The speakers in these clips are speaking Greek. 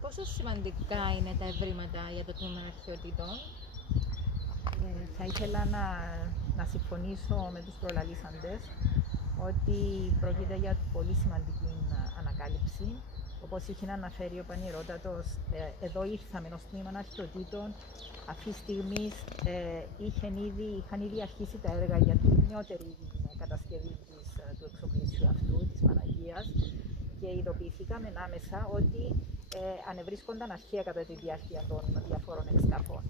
Πόσο σημαντικά είναι τα ευρήματα για το τμήμα αρχαιοτήτων? Θα ήθελα να συμφωνήσω με τους προλαλήσαντες ότι πρόκειται για πολύ σημαντική ανακάλυψη. Όπως είχε αναφέρει ο Πανηρότατος, εδώ ήρθαμε ως τμήμα αρχαιοτήτων. Αυτή τη στιγμή είχαν ήδη αρχίσει τα έργα για την νεότερη κατασκευή του εξοπλισμού αυτού, της Παναγίας, και ειδοποιηθήκαμε άμεσα ότι ανεβρίσκονταν αρχαία κατά τη διάρκεια των διαφόρων εξκαφών.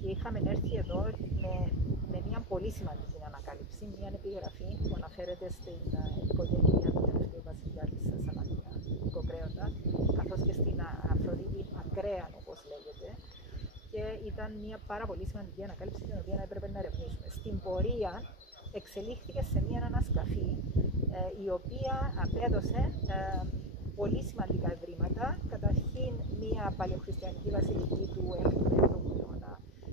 Και είχαμε έρθει εδώ με μια πολύ σημαντική ανακάλυψη, μια επιγραφή που αναφέρεται στην οικογένεια του τελευταίου βασιλιά της Σαμαρία, Νικοκρέοντα, καθώς και στην Αφροδίτη Ακραίαν, όπως λέγεται. Και ήταν μια πάρα πολύ σημαντική ανακάλυψη την οποία έπρεπε να ερευνήσουμε. Στην πορεία εξελίχθηκε σε μια ανασκαφή η οποία απέδωσε πολύ σημαντικά ευρήματα. Καταρχήν μια παλαιοχριστιανική βασιλική του 7ου αιώνα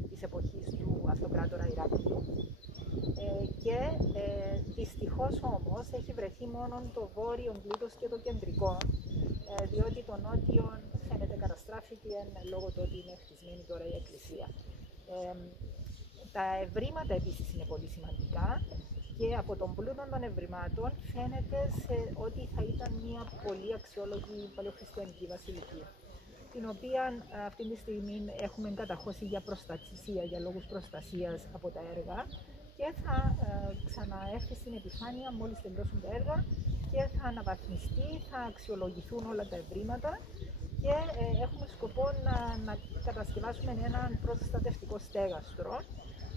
της εποχής του αυτοκράτορα Ηράκλειου, και δυστυχώς όμως έχει βρεθεί μόνο το βόρειο πλήθος και το κεντρικό, διότι το νότιο φαίνεται καταστράφηκε λόγω του ότι είναι χτισμένη τώρα η εκκλησία. Τα ευρήματα επίσης είναι πολύ σημαντικά και από τον πλούτο των ευρημάτων φαίνεται ότι θα ήταν μια πολύ αξιόλογη παλαιοχριστιανική βασιλική, την οποία αυτή τη στιγμή έχουμε καταχώσει για προστασία, για λόγους προστασίας από τα έργα, και θα ξαναέρθει στην επιφάνεια μόλις τελειώσουν τα έργα και θα αναβαθμιστεί, θα αξιολογηθούν όλα τα ευρήματα και έχουμε σκοπό να κατασκευάσουμε έναν προστατευτικό στέγαστρο,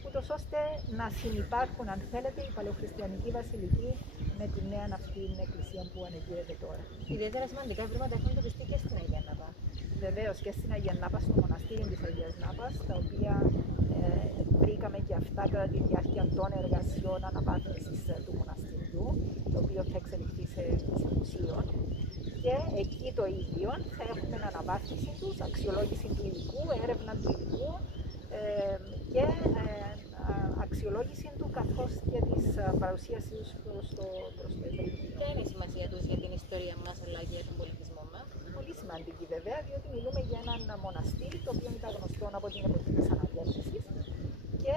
ούτως ώστε να συνυπάρχουν, αν θέλετε, η παλαιοχριστιανική βασιλική με τη νέα αυτή εκκλησία που ανεγείρεται τώρα. Ιδιαίτερα σημαντικά ευρήματα έχουν εντοπιστεί και στην Αγία Νάπα. Βεβαίως και στην Αγία Νάπα, στο μοναστήρι της Αγίας Νάπας, τα οποία βρήκαμε και αυτά κατά τη διάρκεια των εργασιών αναβάθμισης του μοναστηριού, το οποίο θα εξελιχθεί σε μουσείο. Και εκεί το ίδιο θα έχουμε αναβάθμιση τους, αξιολόγηση του υλικού, έρευνα του υλικού και αξιολόγηση του, καθώς και της παρουσίασης προς το ευρύ. Ποια είναι η σημασία τους για την ιστορία μας αλλά και για τον πολιτισμό μας? Πολύ σημαντική βέβαια, διότι μιλούμε για έναν μοναστήρι το οποίο ήταν γνωστό από την εποχή της Αναγέννησης και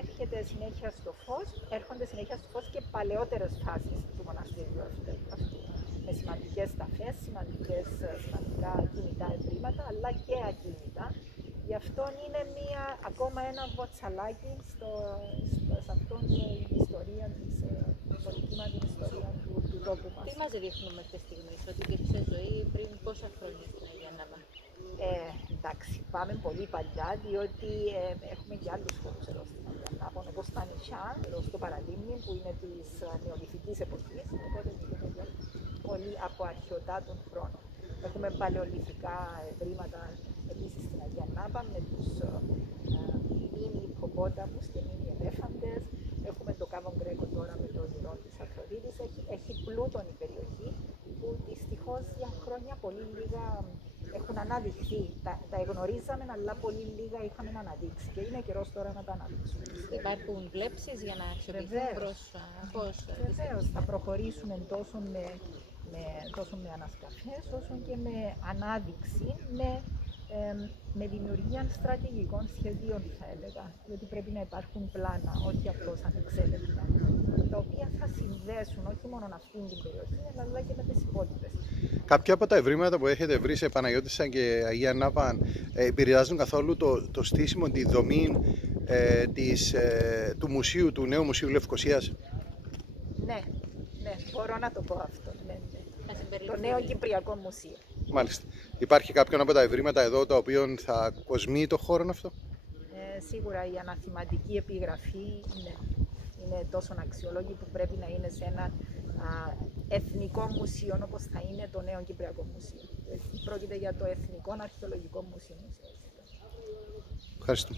έρχονται συνέχεια στο φως και παλαιότερες φάσεις του μοναστήριου αυτού, με σημαντικές ταφές, σημαντικά κινητά ευρήματα αλλά και ακίνητα. Γι' αυτό είναι ακόμα ένα βοτσαλάκι σε αυτόν την ιστορία, το κύμα την ιστορία του τόπου μας. Τι μας δείχνουν μέχρι στιγμή, ότι υπήρξε ζωή πριν πόσα χρόνια στην Αγία Νάπα? Εντάξει, πάμε πολύ παλιά, διότι έχουμε και άλλους χώρους εδώ στην Αγία Νάπα, όπως τα νησιά, εδώ στο Παραλίμνη, που είναι της νεολιθικής εποχής, οπότε μιλούμε για πολύ από αρχαιοτάτων χρόνων. Έχουμε παλαιολιθικά ευρήματα επίσης στην Αγία Νάπα με τους μίνι υποπόταμους και μίνι ελέφαντες. Έχουμε το Κάβο Γκρέκο τώρα με το όνειρο της Αφροδίτης. Έχει πλούτον η περιοχή που δυστυχώς για χρόνια πολύ λίγα έχουν αναδειχθεί. Τα εγνωρίζαμε, αλλά πολύ λίγα είχαμε αναδείξει και είναι καιρός τώρα να τα αναδείξουμε. Υπάρχουν βλέψεις για να αξιοποιηθούν προς πώς? Βεβαίως, θα προχωρήσουμε τόσο με ανασκαφές όσο και με ανάδειξη, με δημιουργία στρατηγικών σχεδίων, θα έλεγα, διότι πρέπει να υπάρχουν πλάνα, όχι απλώς ανεξέλεγκτα, τα οποία θα συνδέσουν όχι μόνο αυτήν την περιοχή, αλλά και με τις υπόλοιπες. Κάποια από τα ευρήματα που έχετε βρει σε Παναγιώτισσα και Αγία Νάπα επηρεάζουν καθόλου το στήσιμο, τη δομή του μουσείου, του νέου Μουσείου Λευκωσίας? Ναι, μπορώ να το πω αυτό. Ναι. Το νέο Κυπριακό Μουσείο. Μάλιστα. Υπάρχει κάποιον από τα ευρήματα εδώ το οποίο θα κοσμεί το χώρο αυτό? Σίγουρα η αναθηματική επιγραφή είναι τόσο αξιόλογη που πρέπει να είναι σε ένα εθνικό μουσείο όπως θα είναι το νέο Κυπριακό Μουσείο. Πρόκειται για το Εθνικό Αρχαιολογικό Μουσείο. Ευχαριστώ.